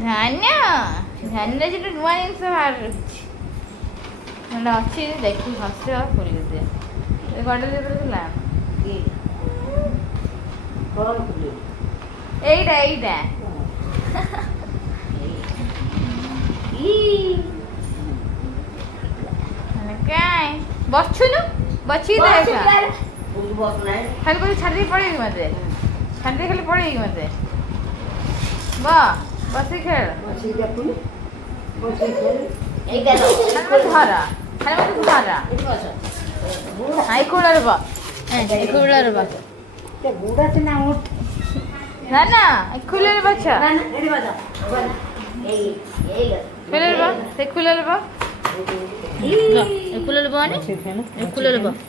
ଧାନ୍ୟ ଧାନ୍ୟ ଯେଟା ନୂଆ ଜିନିଷ ବାହାରୁଛି ମାନେ ଅଛି ଦେଖି ହସିବା ଖୋଲିଦିଏ ଗଡ଼ରେ ଥିଲା ଏଇଟା ଏଇଟା କାଇଁ ବସୁନୁ ବସିକି ଖାଲି କରି ଛାଡ଼ିଦେଇ ପଳେଇବି ମତେ ଛାଡ଼ିଦେଇ ଖାଲି ପଳେଇବି ମତେ ବସି ଖେଳ ଧର ଖାଲି ମତେ ଧର ଖୋଳରେ ଖୋଳରେ ନା ନା ଖୋଳରେ ବଛ ଖୋଳରେ ସେ ଖୋଳରେ ଖୋଳରେ ବନି ଖୋଳରେ ବସ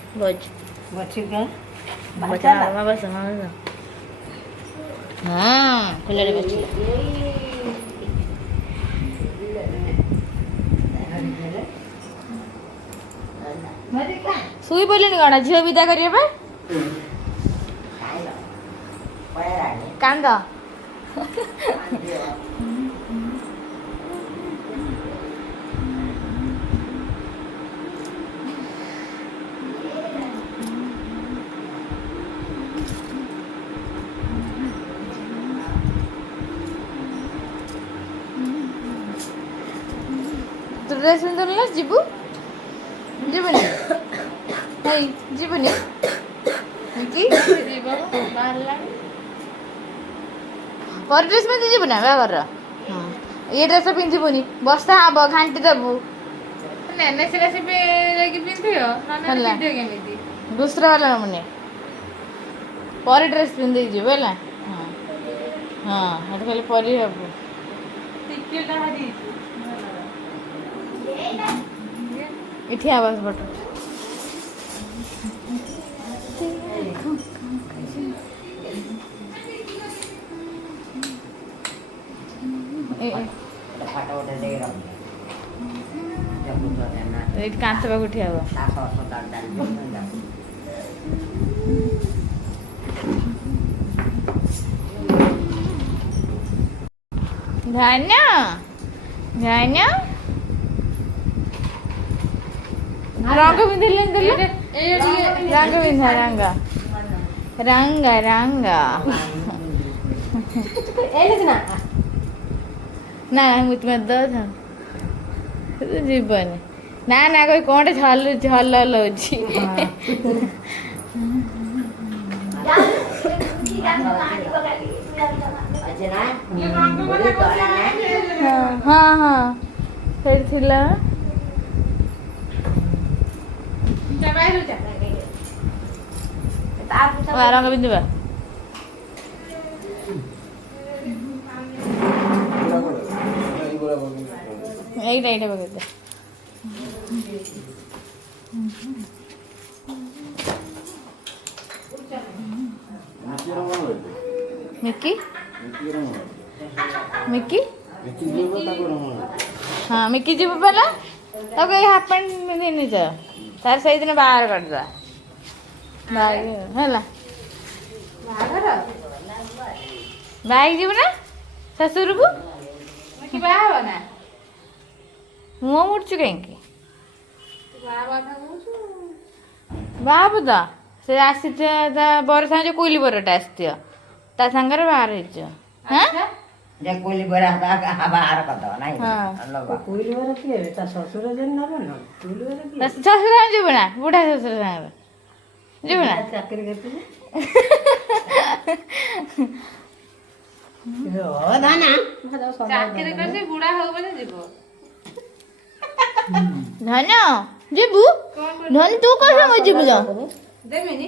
ହଁ ଖୋଳରେ ବସ ଶୋଇ ପଡ଼ିଲେଣି କ'ଣ ଝିଅ ବିଦା କରିବେ କାନ୍ଦ ତୁ ଡ୍ରେସ୍ ପିନ୍ଧୁନି ନା ଯିବୁ ଯିବୁନି ହେଇ ଯିବୁନି କି ବାହାରିଲାଣି ପରେ ଡ୍ରେସ୍ ପିନ୍ଧି ଯିବୁ ନା ବାହାଘର ଇଏ ଡ୍ରେସ୍ ପିନ୍ଧିବୁନି ବର୍ଷା ହବ ଘାଣ୍ଟି ଦେବୁ ଦୁସରା ବାଲା ନମୁନି ପରେ ଡ୍ରେସ୍ ପିନ୍ଧିକି ଯିବୁ ହେଲା ହଁ ସେଠି ଖାଲି ପରି ହବୁ ଏଠି ଆବାଜ ବଟ ଏଇଠି କାନ୍ଥ ପାଖକୁ ଠିଆ ହବ ଧାନ୍ୟ ଧାନ୍ୟ ରଙ୍ଗ ପିନ୍ଧିଲେନି ରଙ୍ଗ ପିନ୍ଧା ରଙ୍ଗ ରଙ୍ଗ ରଙ୍ଗ ନା ମୁଁ ତୁମେ ଯିବନି ନା ନା କହି କ'ଣ ଝଲ ଲଉଛି ହଁ ହଁ ସେଇଠି ଥିଲା ରଙ୍ଗ ପିନ୍ଧିବା এইটা এইটা পকেটে মিকি মিকি हाँ मिकी जी पहला तो कहीं हाफ पैंट नहीं जा तार सही दिन बाहर कर दे है बाइक जीव ना ससुर को ना मुँह मुड़चु कहीं बाबू तो से आसी बर सागे कोईली बरटा आसत ता सांगे बाहर हाँ कोईली बरा बाहर कर दो नहीं कोईली बरा किए ता ससुर जन न बन कोईली बरा किए ससुर जीव ना बुढ़ा ससुर सांगे जीव ना चाकरी करते ओ ना ना चाकरी करते बुढ़ा हो बने जीव धन्य जीबू धन तू कौन समझ जीबू जा देमिनी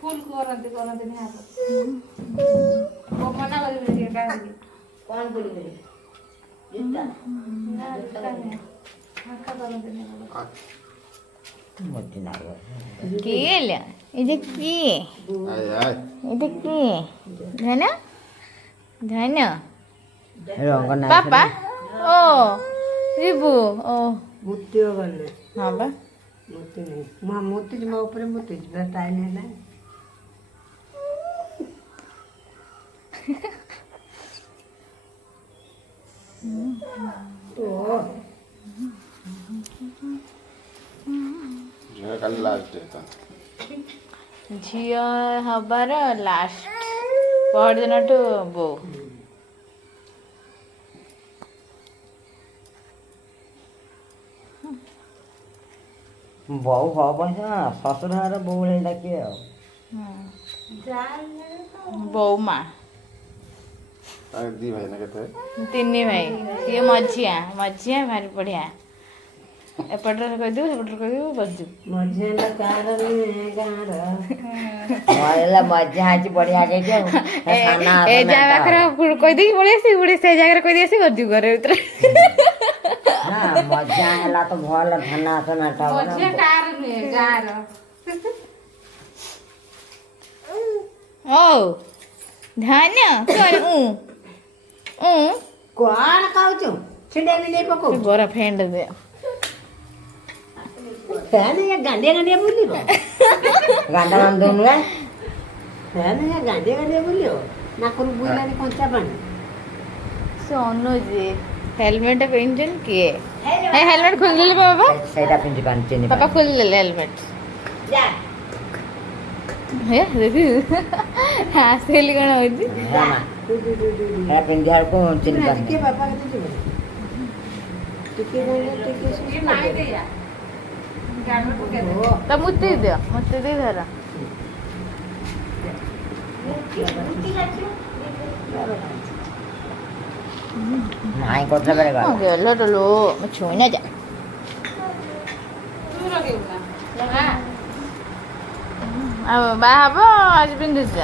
फूल करंती करंती नहीं हाथ वो मना कर दे का कौन बोली रे इतना ना हाथ करंती नहीं मोटी ना केला इधर की आय आय इधर की धन्य धन्य रंग ना पापा ओ जीबू ओ मुत्ती गले हाँ बा मोती नहीं माँ मोती जो माँ ऊपर मोती जो बताए नहीं ना ओ ଝିଅ କାଲି ଲାଷ୍ଟ ଡେ ଝିଅ ହବାର ଲାଷ୍ଟ ପହରଦିନଠୁ ବୋଉ। ବୋଉ ହବ ଶ୍ୱଶୁର ଘର ବୋଉ ଭଳି ଡାକିବେ ଆଉ। ବୋଉ ମା ତାଙ୍କ ଦି ଭାଇ ନା କେତେ? 3 ଭାଇ, ସିଏ ମଝିଆ ଭାରି ବଢିଆ। ଏପଟରେ କହିଦେବୁ ସେପଟରେ କହିଦେବୁ ବସିଯିବୁ। ମଝିଆ କାର ଗାଁର ମରିଲା ମଜା ଅଛି ବଢିଆ ଗେଇଛି ଆଉ। ଏ ଯାହା ପାଖରେ କହିଦେଇକି ପଳେଇ ଆସିବି ପୁଣି ସେ ଜାଗାରେ କହିଦେଇ ଆସିବି ବସିଯିବୁ ଘରେ ଭିତରେ। ନା ମଜା ହେଲା ତ ଭଲ ଧାନ ଆସ ନାଟ ହବ ନା। ଓ ଧାନ କଣ ଖାଉଛୁ ଛିଣ୍ଡେଇ ନେଇ ପକଉ ବରା ଫେଣ୍ଡ ଦେ ଫ୍ୟାନ୍ ଇଏ ଗାଣ୍ଡିଆ ବୁଲିବ ଗାଣ୍ଡା ମାନ ଦଉନୁ ଫ୍ୟାନ୍ ଇଏ ଗାଣ୍ଡିଆ ବୁଲିବ ନାକରୁ ବୁଇଲାନି କଞ୍ଚା ପାଣି। ସେ ଅନୁଜି ହେଲମେଟ ପିନ୍ଧୁଛନ୍ତି କିଏ? ହେଲମେଟ ଖୋଲିଦେଲେ ବାବା ସେଇଟା ପିନ୍ଧି ପାରୁନି ପାପା ଖୋଲିଦେଲେ ହେଲମେଟ। ହେ ଦେଖି ଆସିଲି କଣ ହଉଛି ପିନ୍ଧି ଆକୁ ଚିନି ଟିକେ ବାପା କେତେ ଯିବ ଟିକେ ତ ମୁତି ଦିଅ ମୁତି ଦେଇ ଧର। ନାଇଁ କଥା ବେଳେ ଗେଲ ଟଲୋ ଛୁଇଁ ନା ଯା ଆଉ ବାହା ହବ ଆଜି ପିନ୍ଧୁଛି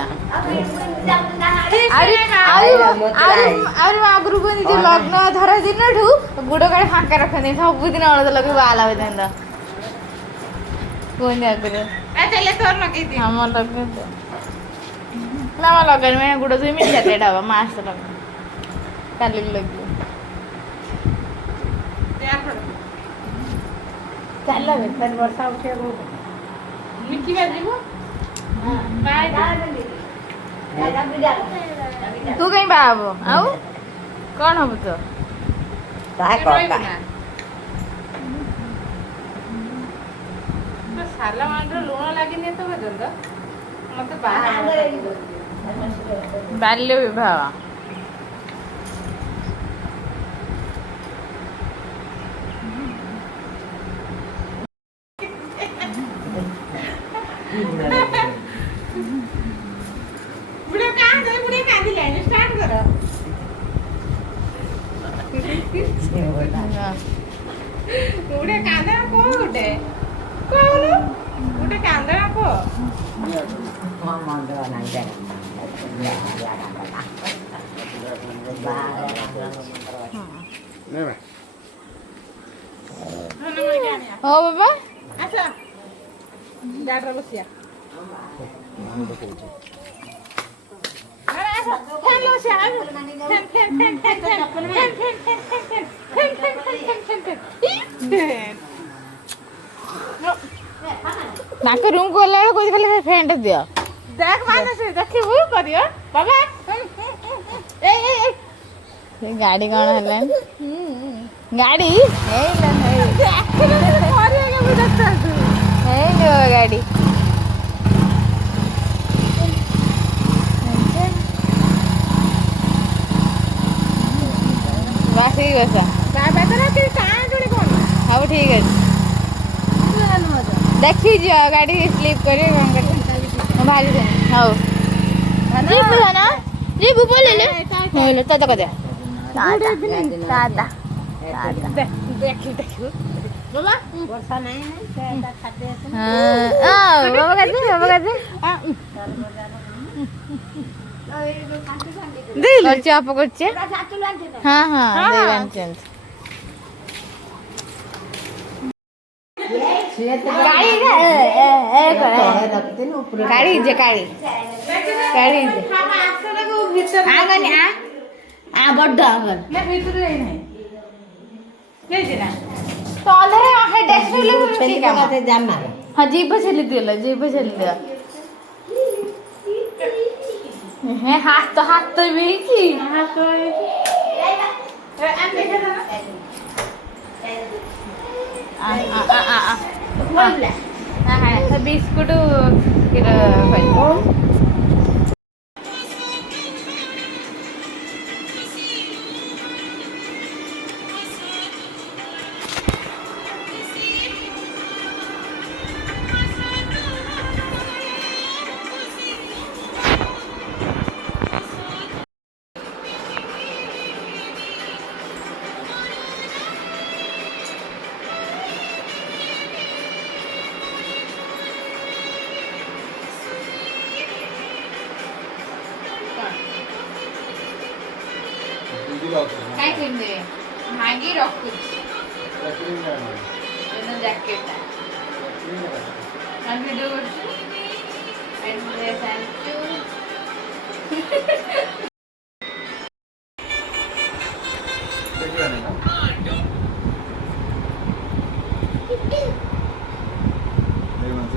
ଆହୁରି ଆଗରୁ କୁହନ୍ତି ଯୋଉ ଲଗ୍ନ ଧର ଦିନଠୁ ଗୁଡ କାଳେ ଫାଙ୍କା ରଖନ୍ତି ସବୁଦିନ ଅଳତା ଲଗେଇ ବାହା ଲାଗିଥାନ୍ତା କୁହନ୍ତି ଆଗରୁ। ଆମ ଲଗେଇ ନା ଆମ ଲଗେଇନି ଗୁଡ ଧୋଇ ଝାଟେଟା ହବ ମାସ ଲଗେଇ କାଲିକି ଲଗେଇବ ଚାଲ ବେପାର ବର୍ଷା ଉଠିବାକୁ ମିଠି ବାଜିବ। ତୁ କାଇଁ ବାହା ହବ ଆଉ କଣ ହବୁ ତ ସାଲମାଣ୍ଡର ଲୁଣ ଲାଗିନି ଏତେ ପର୍ଯ୍ୟନ୍ତ ମତେ ବାହା ବାଲ୍ୟ ବିବାହ। ଗୋଟେ କାନ୍ଦା ଗୋଟେ ଗୋଟେ କାନ୍ଦା ହଁ ବାବା ଆସ ଗାଡ଼ିରେ ବସିଆ ତାଙ୍କ ରୁମ୍ କୁ ଗଲା ବେଳେ କହୁଛି ଖାଲି ଫ୍ୟାନ୍ ଦିଅ ଦେখ ମାନସ ଦେଖିବୁ କରିବ ବାବା ଏ ଗାଡି କଣ ହେଲାଣି ଗାଡି ହେଇନି ଗାଡି ବାସିକି ବସା ହଉ ଠିକ ଅଛି ଦେଖି ଯିବ ଗାଡି ସ୍ଲିପ୍ କରିବେ କଣ କରିବେ ବାହାରି ହଉ ଯିବୁ ନା ଯିବୁ ବୋଲିଲେ ତତ କଥା ଦେଖିବୁ ଦେଖିବୁ ବାବା ବର୍ଷା ନାହିଁ ବାବା କାଟି ବାବା କାଟି করছে অপ করছে হ্যাঁ হ্যাঁ দেই আনছেন কাড়ি যে কাড়ি কাড়ি যে আগানি আ বড় আগল না ভিতরে যাই নাই যাইছে না তো অধরে আহে ডেস্কটপে ঠিক আছে জামা হ্যাঁ জিভ ছেলে দিলা জিভ ছেলে দিলা হ্যাঁ হাত তো বেরিয়েছি ବିସ୍କୁଟ काय क्रीम दे मॅगी रॉकेट जॅकेट व्हिडिओ करतो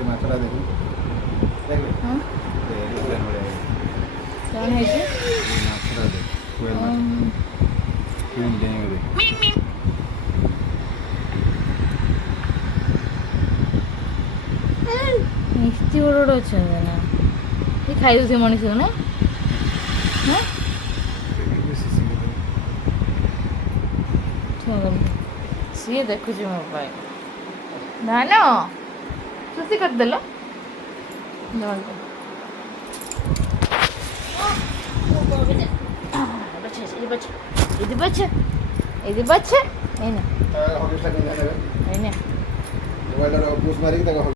मात्रा देखो कौन है जी मात्रा दे क्रीम देंगे ମିଷ୍ଟି ବଡ଼ ବଡ଼ ଅଛନ୍ତି ନା ଏ ଖାଇଦେଉଥିବେ ମଣିଷ ନା ସିଏ ଦେଖୁଛି ମୋବାଇଲ ଧାନ ଖୁସି କରିଦେଲ ఇది బచ్చ ఇది బచ్చ అయినా हॉकी स्टार के जाने అయినా मोबाइल और बूस्ट मारेगी तक